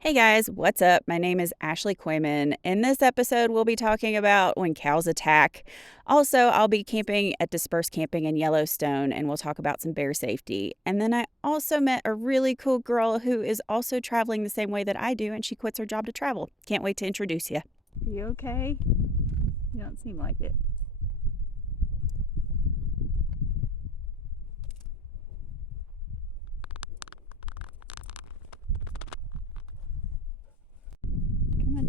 Hey guys, what's up? My name is Ashley Koyman. In this episode, we'll be talking about when cows attack. Also, I'll be camping at Dispersed Camping in Yellowstone, and we'll talk about some bear safety. And then I also met a really cool girl who is also traveling the same way that I do, and she quits her job to travel. Can't wait to introduce you. You okay? You don't seem like it. Come on.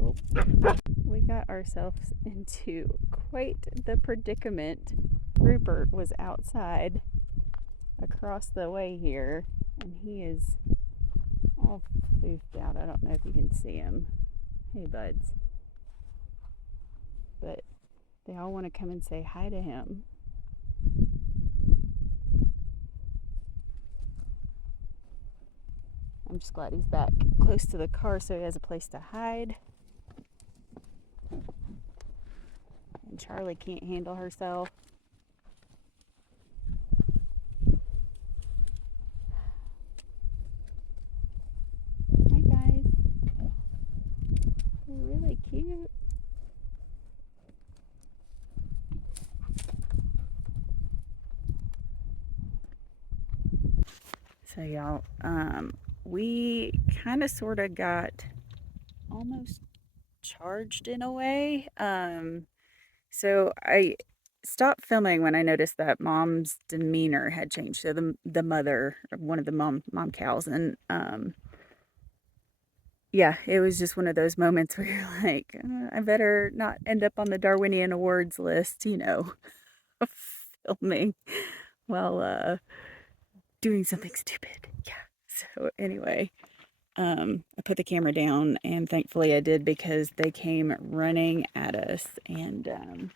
Oh. We got ourselves into quite the predicament. Rupert was outside across the way here, and he is all foofed out. I don't know if you can see him. Hey, buds. But they all want to come and say hi to him. I'm just glad he's back close to the car so he has a place to hide. And Charlie can't handle herself. Hi, guys. They're really cute. So, y'all, we kind of sort of got almost charged in a way. So I stopped filming when I noticed that mom's demeanor had changed. So the mother, one of the mom cows, and yeah, it was just one of those moments where you're like, I better not end up on the Darwinian Awards list, of filming while doing something stupid. Yeah. So anyway, I put the camera down, and thankfully I did because they came running at us, and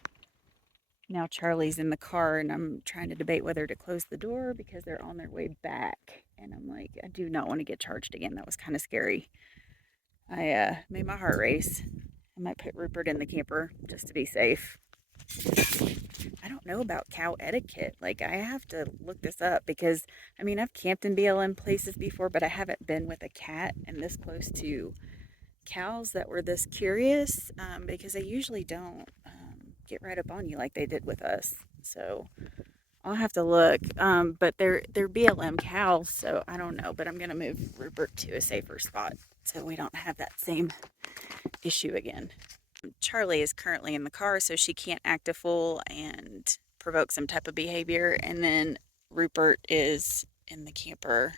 now Charlie's in the car, and I'm trying to debate whether to close the door because they're on their way back. And I'm like, I do not want to get charged again. That was kind of scary. I made my heart race. I might put Rupert in the camper just to be safe. I don't know about cow etiquette. Like, I have to look this up because, I mean, I've camped in BLM places before, but I haven't been with a cat and this close to cows that were this curious, because they usually don't get right up on you like they did with us. So I'll have to look. But they're BLM cows, so I don't know. But I'm gonna move Rupert to a safer spot so we don't have that same issue again. Charlie is currently in the car, so she can't act a fool and provoke some type of behavior. And then Rupert is in the camper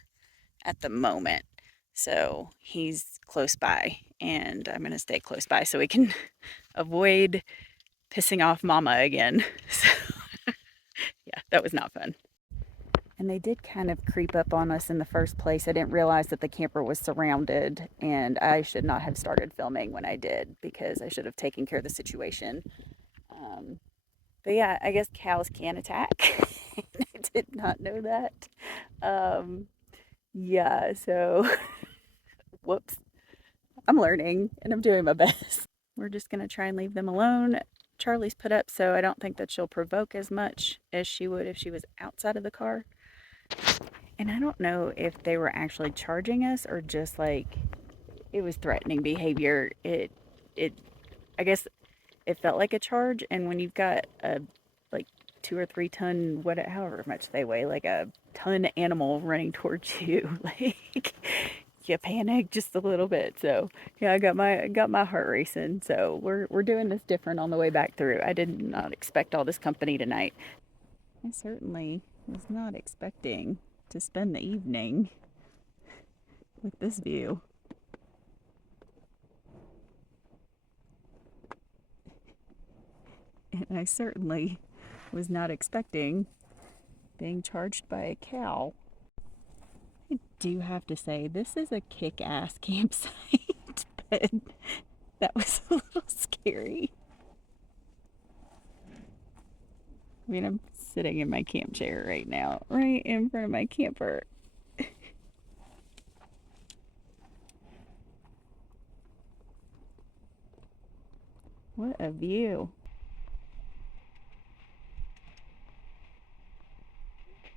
at the moment. So he's close by, and I'm going to stay close by so we can avoid pissing off Mama again. So, yeah, that was not fun. And they did kind of creep up on us in the first place. I didn't realize that the camper was surrounded, and I should not have started filming when I did because I should have taken care of the situation. Um, but yeah, I guess cows can attack. I did not know that. Um, yeah, so whoops. I'm learning and I'm doing my best. We're just going to try and leave them alone. Charlie's put up, so I don't think that she'll provoke as much as she would if she was outside of the car. And I don't know if they were actually charging us or just like it was threatening behavior. It I guess it felt like a charge, and when you've got a like 2 or 3 ton, however much they weigh, like a ton animal running towards you, like you panic just a little bit. So yeah, I got my heart racing. So we're doing this different on the way back through. I did not expect all this company tonight. I certainly was not expecting to spend the evening with this view. And I certainly was not expecting being charged by a cow. I do have to say, this is a kick-ass campsite, but that was a little scary. I mean, I'm sitting in my camp chair right now, right in front of my camper. What a view.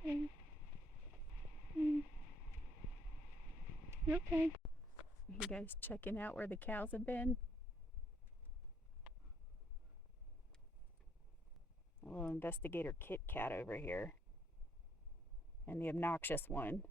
Okay. Okay. You guys checking out where the cows have been? A little investigator Kit Kat over here. And the obnoxious one.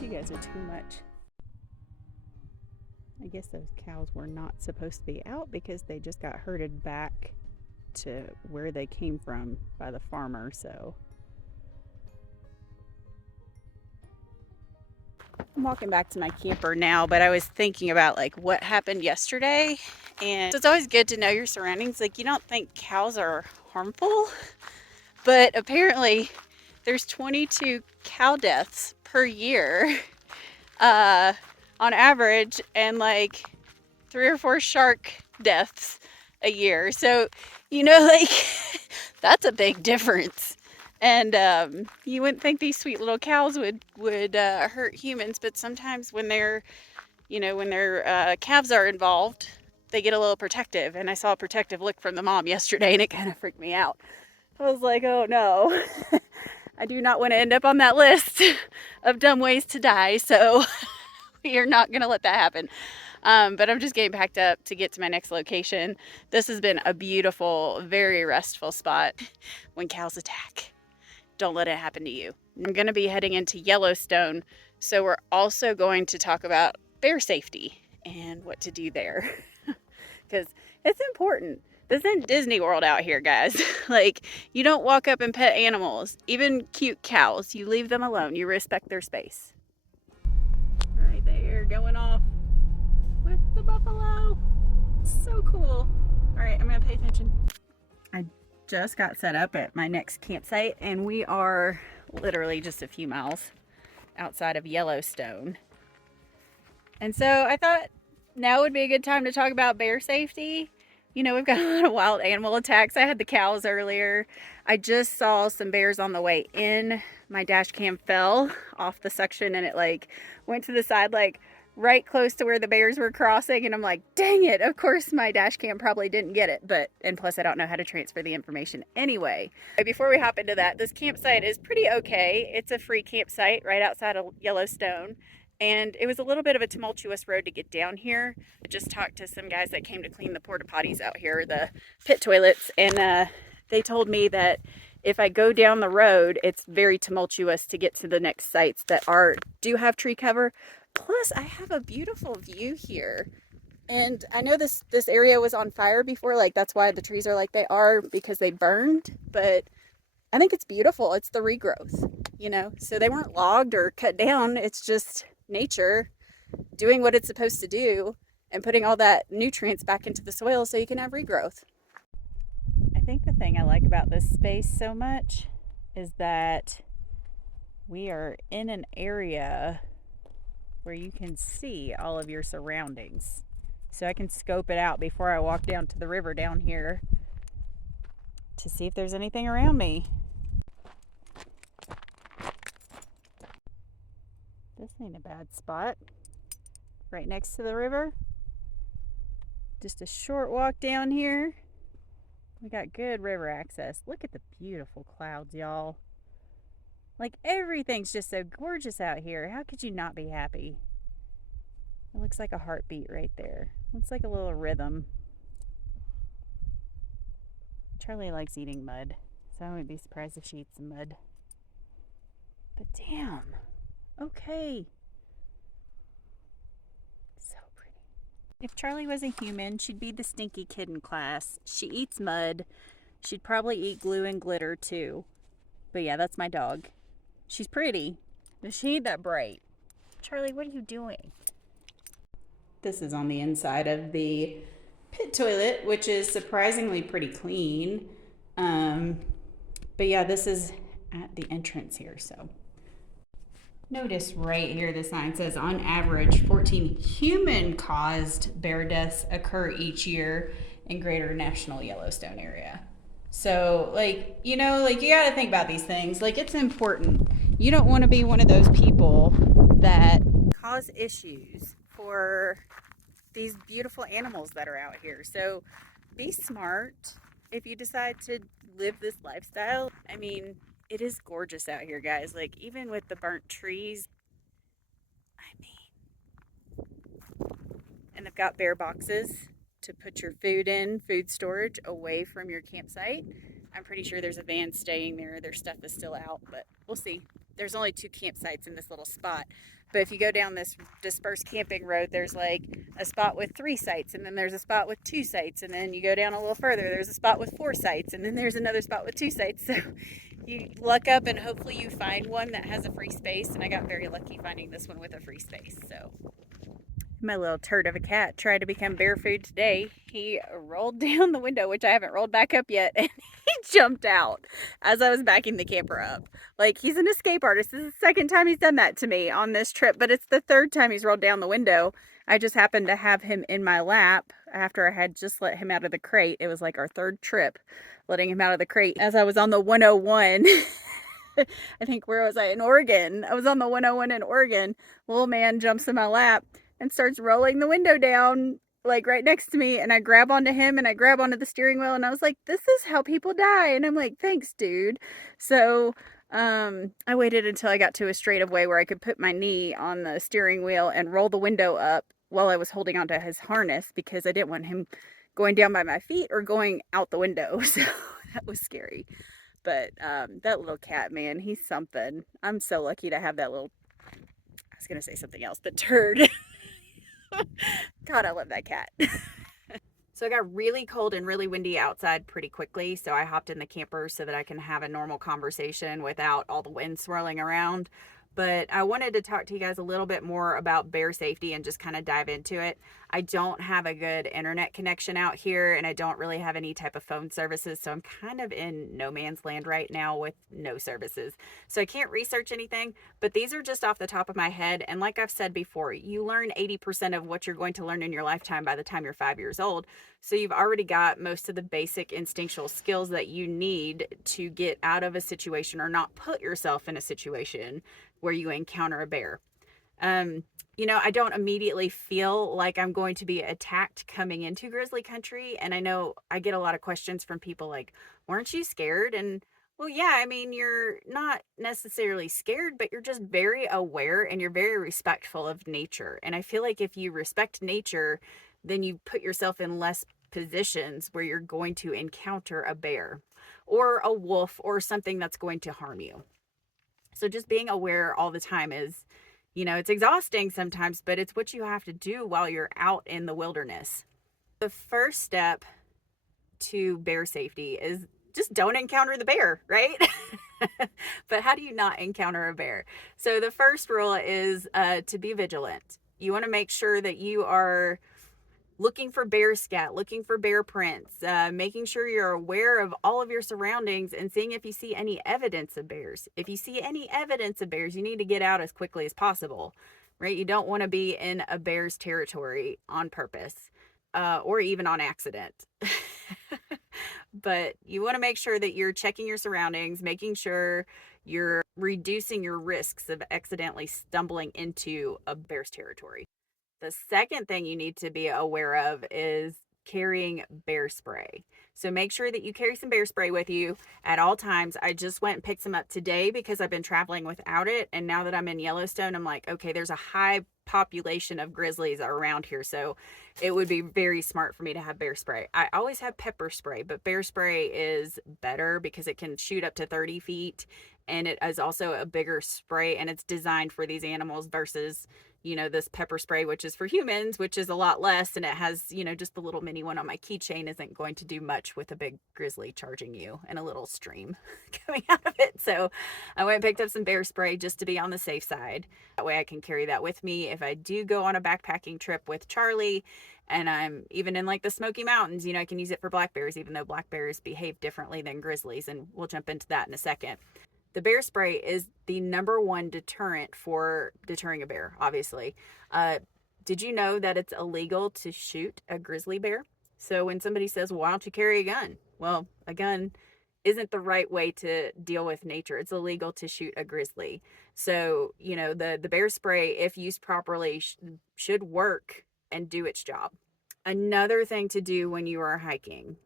You guys are too much. I guess those cows were not supposed to be out because they just got herded back to where they came from by the farmer, so I'm walking back to my camper now, but I was thinking about like what happened yesterday, and it's always good to know your surroundings. Like, you don't think cows are harmful, but apparently there's 22 cow deaths per year on average, and like 3 or 4 shark deaths a year. So, like that's a big difference. And you wouldn't think these sweet little cows would hurt humans, but sometimes when their calves are involved, they get a little protective. And I saw a protective look from the mom yesterday, and it kind of freaked me out. I was like, oh no, I do not want to end up on that list of dumb ways to die. So we are not going to let that happen. But I'm just getting packed up to get to my next location. This has been a beautiful, very restful spot. When cows attack, don't let it happen to you. I'm going to be heading into Yellowstone, so we're also going to talk about bear safety and what to do there, because it's important. This isn't Disney World out here, guys. Like, you don't walk up and pet animals, even cute cows. You leave them alone. You respect their space. Right there, going off with the buffalo. So cool. All right, I'm gonna pay attention. I just got set up at my next campsite, and we are literally just a few miles outside of Yellowstone. And so I thought now would be a good time to talk about bear safety. We've got a lot of wild animal attacks. I had the cows earlier. I just saw some bears on the way in. My dash cam fell off the suction, and it like went to the side, like right close to where the bears were crossing. And I'm like, dang it. Of course my dash cam probably didn't get it, and plus I don't know how to transfer the information anyway. Before we hop into that, this campsite is pretty okay. It's a free campsite right outside of Yellowstone. And it was a little bit of a tumultuous road to get down here. I just talked to some guys that came to clean the porta potties out here, the pit toilets, and they told me that if I go down the road, it's very tumultuous to get to the next sites that do have tree cover. Plus, I have a beautiful view here. And I know this area was on fire before, like that's why the trees are like they are, because they burned, but I think it's beautiful. It's the regrowth, so they weren't logged or cut down. It's just nature doing what it's supposed to do and putting all that nutrients back into the soil so you can have regrowth. I think the thing I like about this space so much is that we are in an area where you can see all of your surroundings. So I can scope it out before I walk down to the river down here to see if there's anything around me. This ain't a bad spot. Right next to the river. Just a short walk down here. We got good river access. Look at the beautiful clouds, y'all. Like, everything's just so gorgeous out here. How could you not be happy? It looks like a heartbeat right there. Looks like a little rhythm. Charlie likes eating mud, so I wouldn't be surprised if she eats some mud. But damn. Okay. So pretty. If Charlie was a human, she'd be the stinky kid in class. She eats mud. She'd probably eat glue and glitter too. But yeah, that's my dog. She's pretty, but she ain't that bright. Charlie, what are you doing? This is on the inside of the pit toilet, which is surprisingly pretty clean. Um, but yeah, this is at the entrance here. So notice right here the sign says on average 14 human caused bear deaths occur each year in greater national Yellowstone area. So, like, you know, like you got to think about these things. Like, it's important. You don't want to be one of those people that cause issues for these beautiful animals that are out here. So, be smart if you decide to live this lifestyle. I mean, it is gorgeous out here, guys. Like, even with the burnt trees, I mean, and they've got bear boxes to put your food in, food storage away from your campsite. I'm pretty sure there's a van staying there. Their stuff is still out, but we'll see. There's only 2 campsites in this little spot. But if you go down this dispersed camping road, there's like a spot with 3 sites, and then there's a spot with 2 sites, and then you go down a little further, there's a spot with 4 sites, and then there's another spot with 2 sites. So you luck up and hopefully you find one that has a free space, and I got very lucky finding this one with a free space. So my little turd of a cat tried to become bear food today. He rolled down the window, which I haven't rolled back up yet, and he jumped out as I was backing the camper up. Like, he's an escape artist. This is the 2nd time he's done that to me on this trip, but it's the 3rd time he's rolled down the window. I just happened to have him in my lap after I had just let him out of the crate. It was like our 3rd trip letting him out of the crate as I was on the 101. I think, where was I? In Oregon. I was on the 101 in Oregon. Little man jumps in my lap and starts rolling the window down, like right next to me, and I grab onto him and I grab onto the steering wheel, and I was like, this is how people die. And I'm like, thanks, dude. So I waited until I got to a straightaway where I could put my knee on the steering wheel and roll the window up while I was holding onto his harness, because I didn't want him going down by my feet or going out the window. So that was scary. But that little cat, man, he's something. I'm so lucky to have that little, I was gonna say something else, but turd. God, I love that cat. So it got really cold and really windy outside pretty quickly, so I hopped in the camper so that I can have a normal conversation without all the wind swirling around. But I wanted to talk to you guys a little bit more about bear safety and just kind of dive into it. I don't have a good internet connection out here, and I don't really have any type of phone services, so I'm kind of in no man's land right now with no services. So I can't research anything, but these are just off the top of my head. And like I've said before, you learn 80% of what you're going to learn in your lifetime by the time you're 5 years old. So you've already got most of the basic instinctual skills that you need to get out of a situation or not put yourself in a situation where you encounter a bear. You know, I don't immediately feel like I'm going to be attacked coming into grizzly country. And I know I get a lot of questions from people like, weren't you scared? And well, yeah, I mean, you're not necessarily scared, but you're just very aware and you're very respectful of nature. And I feel like if you respect nature, then you put yourself in less positions where you're going to encounter a bear or a wolf or something that's going to harm you. So just being aware all the time is, you know, it's exhausting sometimes, but it's what you have to do while you're out in the wilderness. The first step to bear safety is just don't encounter the bear, right? But how do you not encounter a bear? So the first rule is to be vigilant. You want to make sure that you are looking for bear scat, looking for bear prints, making sure you're aware of all of your surroundings and seeing if you see any evidence of bears. If you see any evidence of bears, you need to get out as quickly as possible, right? You don't want to be in a bear's territory on purpose or even on accident. But you want to make sure that you're checking your surroundings, making sure you're reducing your risks of accidentally stumbling into a bear's territory. The second thing you need to be aware of is carrying bear spray. So make sure that you carry some bear spray with you at all times. I just went and picked some up today because I've been traveling without it. And now that I'm in Yellowstone, I'm like, okay, there's a high population of grizzlies around here. So it would be very smart for me to have bear spray. I always have pepper spray, but bear spray is better because it can shoot up to 30 feet and it is also a bigger spray, and it's designed for these animals versus, this pepper spray, which is for humans, which is a lot less, and it has, just the little mini one on my keychain isn't going to do much with a big grizzly charging you and a little stream coming out of it. So I went and picked up some bear spray just to be on the safe side. That way I can carry that with me if I do go on a backpacking trip with Charlie, and I'm even in like the Smoky Mountains, I can use it for black bears, even though black bears behave differently than grizzlies, and we'll jump into that in a second. The bear spray is the number one deterrent for deterring a bear, obviously. Did you know that it's illegal to shoot a grizzly bear? So when somebody says, well, why don't you carry a gun? Well, a gun isn't the right way to deal with nature. It's illegal to shoot a grizzly. So, the bear spray, if used properly, should work and do its job. Another thing to do when you are hiking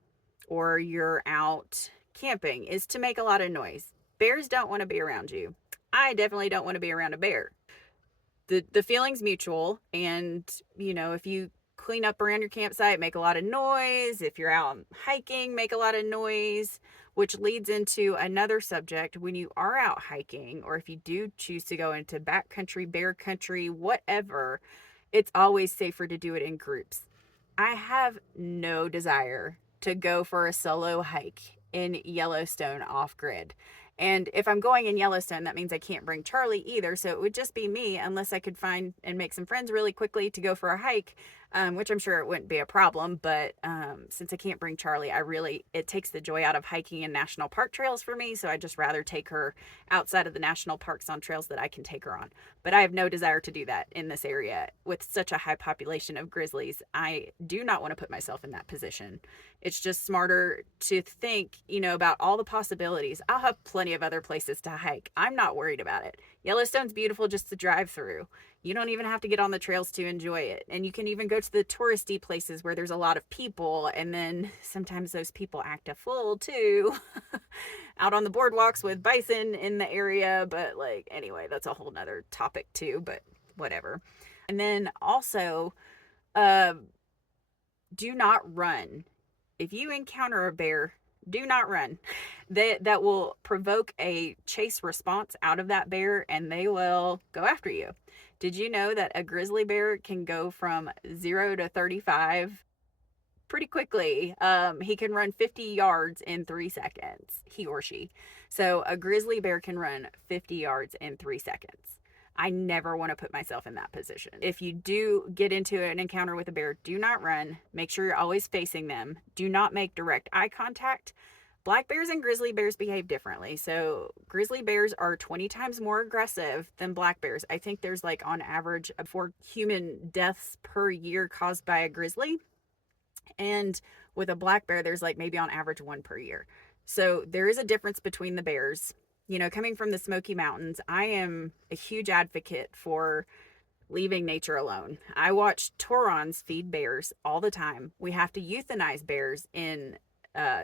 or you're out camping is to make a lot of noise. Bears don't want to be around you. I definitely don't want to be around a bear. The feeling's mutual, and if you clean up around your campsite, make a lot of noise. If you're out hiking, make a lot of noise, which leads into another subject. When you are out hiking, or if you do choose to go into backcountry, bear country, whatever, it's always safer to do it in groups. I have no desire to go for a solo hike in Yellowstone off grid. And if I'm going in Yellowstone, that means I can't bring Charlie either. So it would just be me, unless I could find and make some friends really quickly to go for a hike, which I'm sure it wouldn't be a problem. But since I can't bring Charlie, it takes the joy out of hiking in national park trails for me. So I'd just rather take her outside of the national parks on trails that I can take her on. But I have no desire to do that in this area with such a high population of grizzlies. I do not want to put myself in that position. It's just smarter to think, about all the possibilities. I'll have plenty of other places to hike. I'm not worried about it. Yellowstone's beautiful just to drive through. You don't even have to get on the trails to enjoy it. And you can even go to the touristy places where there's a lot of people, and then sometimes those people act a fool too. Out on the boardwalks with bison in the area. But anyway, that's a whole nother topic too, but whatever. And then also, do not run. If you encounter a bear, do not run. That will provoke a chase response out of that bear, and they will go after you. Did you know that a grizzly bear can go from 0 to 35 pretty quickly? He can run 50 yards in 3 seconds, he or she. So a grizzly bear can run 50 yards in 3 seconds. I never want to put myself in that position. If you do get into an encounter with a bear, do not run. Make sure you're always facing them. Do not make direct eye contact. Black bears and grizzly bears behave differently. So grizzly bears are 20 times more aggressive than black bears. I think there's on average 4 human deaths per year caused by a grizzly. And with a black bear, there's maybe on average 1 per year. So there is a difference between the bears. Coming from the Smoky Mountains, I am a huge advocate for leaving nature alone. I watch Taurons feed bears all the time. We have to euthanize bears in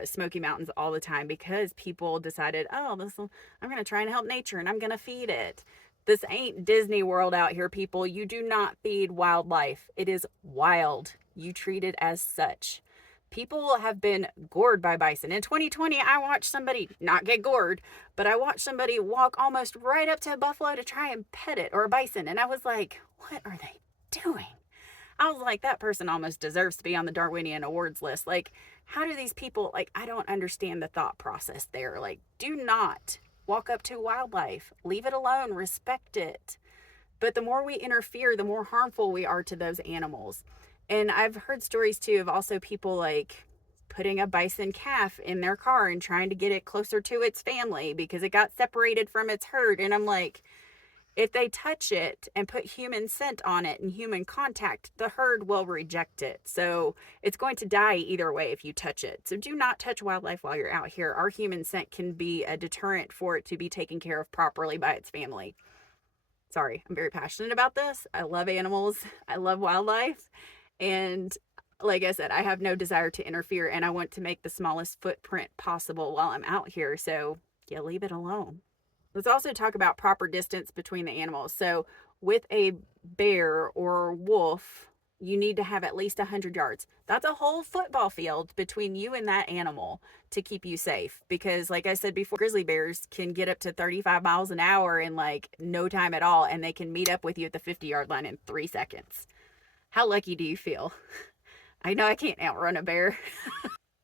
Smoky Mountains all the time because people decided, I'm going to try and help nature and I'm going to feed it. This ain't Disney World out here, people. You do not feed wildlife. It is wild. You treat it as such. People have been gored by bison. In 2020, I watched somebody not get gored, but I watched somebody walk almost right up to a buffalo to try and pet it, or a bison. And I was like, what are they doing? I was like, that person almost deserves to be on the Darwinian Awards list. How do these people, I don't understand the thought process there. Do not walk up to wildlife. Leave it alone. Respect it. But the more we interfere, the more harmful we are to those animals. And I've heard stories too of also people putting a bison calf in their car and trying to get it closer to its family because it got separated from its herd. And I'm like, if they touch it and put human scent on it and human contact, the herd will reject it. So it's going to die either way if you touch it. So do not touch wildlife while you're out here. Our human scent can be a deterrent for it to be taken care of properly by its family. Sorry, I'm very passionate about this. I love animals. I love wildlife. And like I said, I have no desire to interfere, and I want to make the smallest footprint possible while I'm out here. So yeah, leave it alone. Let's also talk about proper distance between the animals. So with a bear or wolf, you need to have at least 100 yards. That's a whole football field between you and that animal to keep you safe. Because, like I said before, grizzly bears can get up to 35 miles an hour in like no time at all, and they can meet up with you at the 50-yard line in 3 seconds. How lucky do you feel? I know I can't outrun a bear.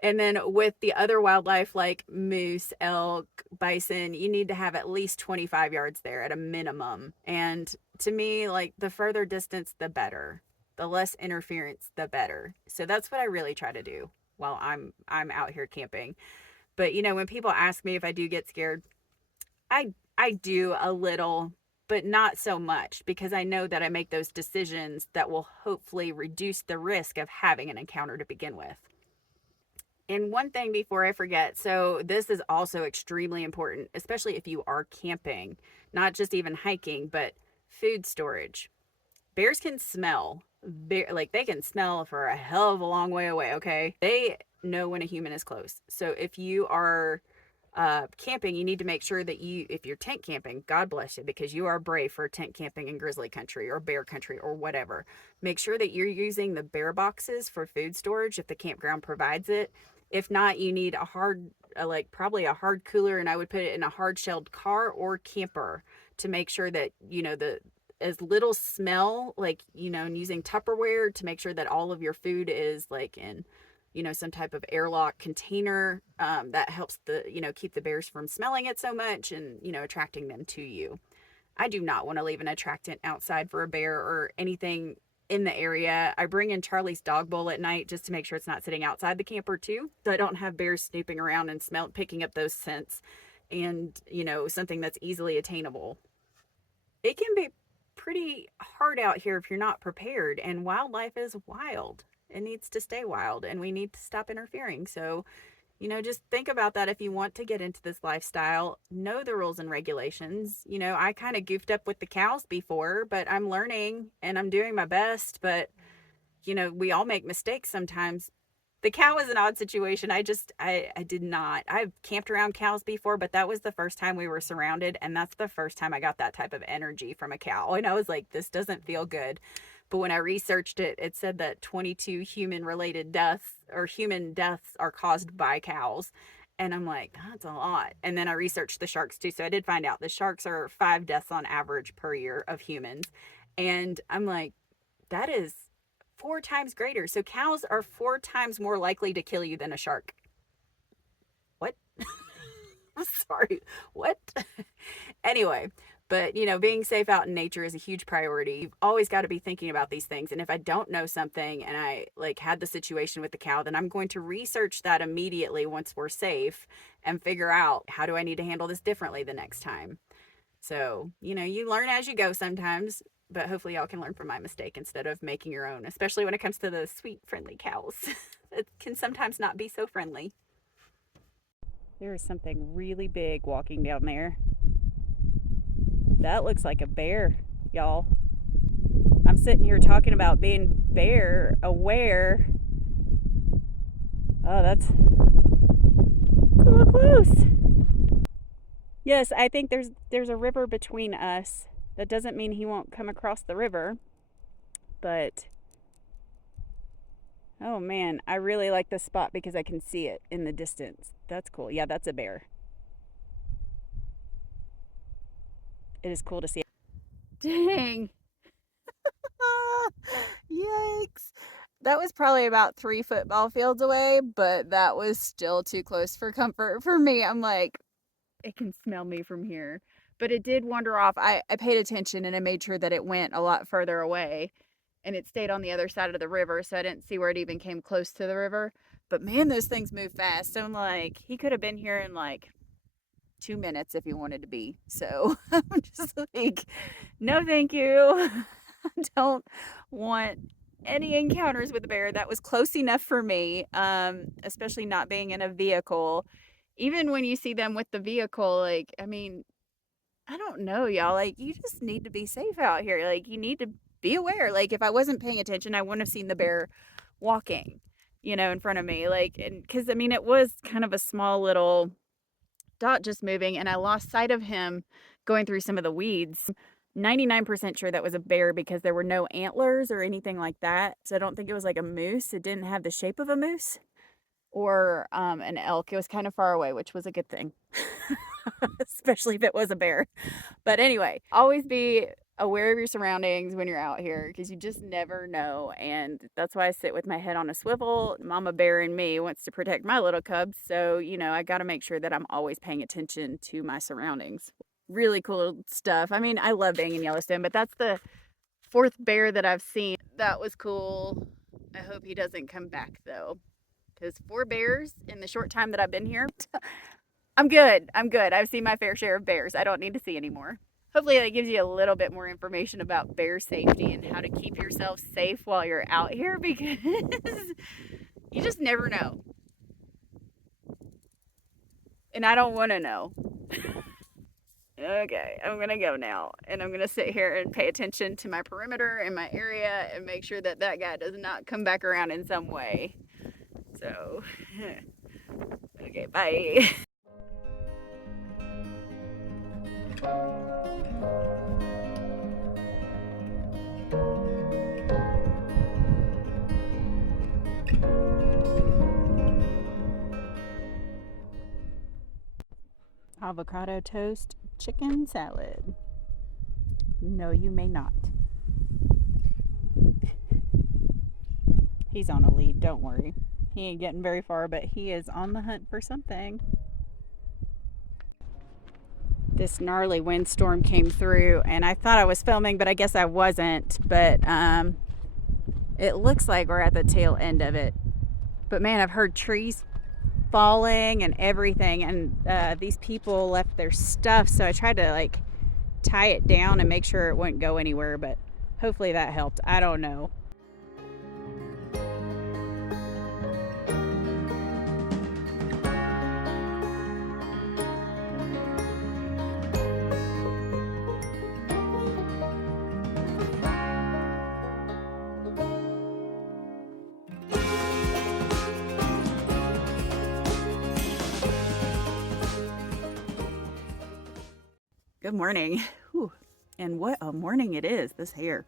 And then with the other wildlife like moose, elk, bison, you need to have at least 25 yards there at a minimum. And to me, like the further distance, the better. The less interference, the better. So that's what I really try to do while I'm out here camping. But you know, when people ask me if I do get scared, I do a little, but not so much because I know that I make those decisions that will hopefully reduce the risk of having an encounter to begin with. And one thing before I forget, so this is also extremely important, especially if you are camping, not just even hiking, but food storage. Bears can smell. Like they can smell for a hell of a long way away, okay? They know when a human is close. So if you are camping, you need to make sure that if you're tent camping, God bless you, because you are brave for tent camping in grizzly country or bear country or whatever. Make sure that you're using the bear boxes for food storage if the campground provides it. If not, you need like probably a hard cooler, and I would put it in a hard shelled car or camper to make sure that, you know, the as little smell, like, you know, and using Tupperware to make sure that all of your food is like in, you know, some type of airlock container that helps keep the bears from smelling it so much and, you know, attracting them to you. I do not want to leave an attractant outside for a bear or anything in the area. I bring in Charlie's dog bowl at night just to make sure it's not sitting outside the camper too, so I don't have bears snooping around and picking up those scents, and, you know, something that's easily attainable. It can be pretty hard out here if you're not prepared, and wildlife is wild. It needs to stay wild, and we need to stop interfering. So, you know, just think about that if you want to get into this lifestyle. Know the rules and regulations. You know, I kind of goofed up with the cows before, but I'm learning and I'm doing my best. But, you know, we all make mistakes sometimes. The cow is an odd situation. I did not. I've camped around cows before, but that was the first time we were surrounded. And that's the first time I got that type of energy from a cow. And I was like, this doesn't feel good. But when I researched it, it said that 22 human deaths are caused by cows. And I'm like, that's a lot. And then I researched the sharks too. So I did find out the sharks are 5 deaths on average per year of humans. And I'm like, that is 4 times greater. So cows are 4 times more likely to kill you than a shark. What? I'm sorry. What? Anyway, but you know, being safe out in nature is a huge priority. You've always got to be thinking about these things. And if I don't know something and I like had the situation with the cow, then I'm going to research that immediately once we're safe and figure out how do I need to handle this differently the next time. So, you know, you learn as you go sometimes, but hopefully y'all can learn from my mistake instead of making your own, especially when it comes to the sweet, friendly cows. It can sometimes not be so friendly. There is something really big walking down there. That looks like a bear, y'all. I'm sitting here talking about being bear aware. Oh, that's a little close. Yes, I think there's a river between us. That doesn't mean he won't come across the river, but oh man, I really like this spot because I can see it in the distance. That's cool. Yeah, that's a bear. It is cool to see. Dang. Yikes. That was probably about 3 football fields away, but that was still too close for comfort for me. I'm like, it can smell me from here. But it did wander off. I paid attention and I made sure that it went a lot further away and it stayed on the other side of the river. So I didn't see where it even came close to the river. But man, those things move fast. So I'm like, he could have been here in like 2 minutes if he wanted to be. So I'm just like, no, thank you. I don't want any encounters with a bear. That was close enough for me, especially not being in a vehicle. Even when you see them with the vehicle, like, I mean, I don't know, y'all. Like, you just need to be safe out here. Like, you need to be aware. Like, if I wasn't paying attention, I wouldn't have seen the bear walking, you know, in front of me. Like, and because I mean, it was kind of a small little dot just moving, and I lost sight of him going through some of the weeds. 99% sure that was a bear because there were no antlers or anything like that. So I don't think it was like a moose. It didn't have the shape of a moose or an elk. It was kind of far away, which was a good thing, especially if it was a bear. But anyway, always be aware of your surroundings when you're out here because you just never know. And that's why I sit with my head on a swivel. Mama bear in me wants to protect my little cubs. So, you know, I got to make sure that I'm always paying attention to my surroundings. Really cool stuff. I mean, I love being in Yellowstone, but that's the fourth bear that I've seen. That was cool. I hope he doesn't come back though, because 4 bears in the short time that I've been here, I'm good. I'm good. I've seen my fair share of bears. I don't need to see any more. Hopefully that gives you a little bit more information about bear safety and how to keep yourself safe while you're out here, because you just never know. And I don't want to know. Okay, I'm gonna go now, and I'm gonna sit here and pay attention to my perimeter and my area and make sure that that guy does not come back around in some way. So, okay, bye. Avocado toast, chicken salad. No, you may not. He's on a lead, don't worry. He ain't getting very far, but he is on the hunt for something. This gnarly windstorm came through, and I thought I was filming, but I guess I wasn't. But it looks like we're at the tail end of it. But man, I've heard trees falling and everything, and these people left their stuff, so I tried to like tie it down and make sure it wouldn't go anywhere, but hopefully that helped. I don't know. Good morning. Whew. And what a morning it is, this hair.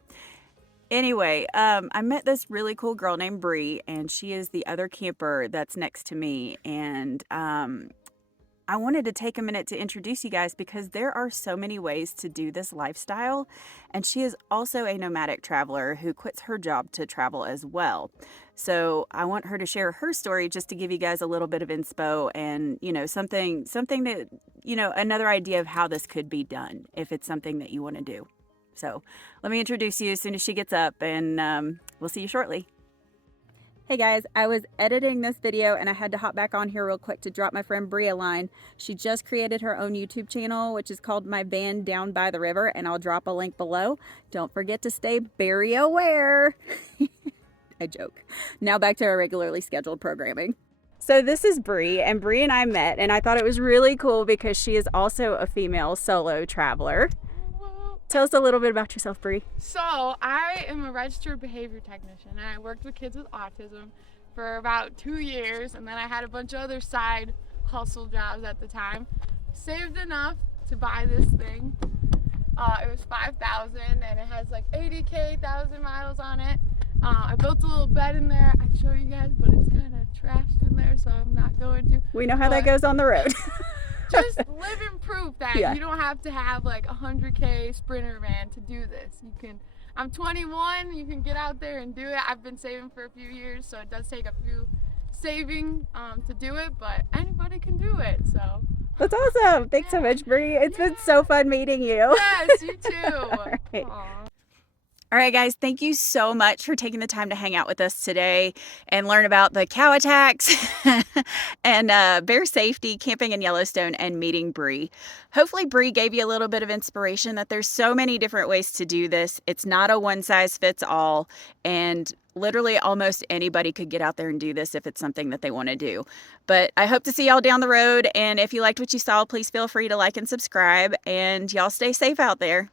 Anyway, I met this really cool girl named Bree, and she is the other camper that's next to me. And I wanted to take a minute to introduce you guys because there are so many ways to do this lifestyle. And she is also a nomadic traveler who quits her job to travel as well. So I want her to share her story just to give you guys a little bit of inspo and, you know, something that, you know, another idea of how this could be done if it's something that you want to do. So let me introduce you as soon as she gets up, and we'll see you shortly. Hey guys, I was editing this video and I had to hop back on here real quick to drop my friend Bree a line. She just created her own YouTube channel, which is called My Van Down by the River, and I'll drop a link below. Don't forget to stay beary aware. I joke. Now back to our regularly scheduled programming. So this is Bree, and Bree and I met, and I thought it was really cool because she is also a female solo traveler. Tell us a little bit about yourself, Bree. So I am a registered behavior technician, and I worked with kids with autism for about 2 years, and then I had a bunch of other side hustle jobs at the time. Saved enough to buy this thing. It was $5,000, and it has like 1,000 miles on it. I built a little bed in there. I'd show you guys, but it's kind of trashed in there, so I'm not going to. We know how that goes on the road. Just living proof that you don't have to have like a 100K Sprinter van to do this. You can. I'm 21. You can get out there and do it. I've been saving for a few years, so it does take a few saving to do it, but anybody can do it. So that's awesome. Thanks so much, Bree. It's been so fun meeting you. Yes, you too. All right. All right, guys, thank you so much for taking the time to hang out with us today and learn about the cow attacks and bear safety, camping in Yellowstone, and meeting Bree. Hopefully, Bree gave you a little bit of inspiration that there's so many different ways to do this. It's not a one-size-fits-all, and literally almost anybody could get out there and do this if it's something that they want to do. But I hope to see y'all down the road, and if you liked what you saw, please feel free to like and subscribe, and y'all stay safe out there.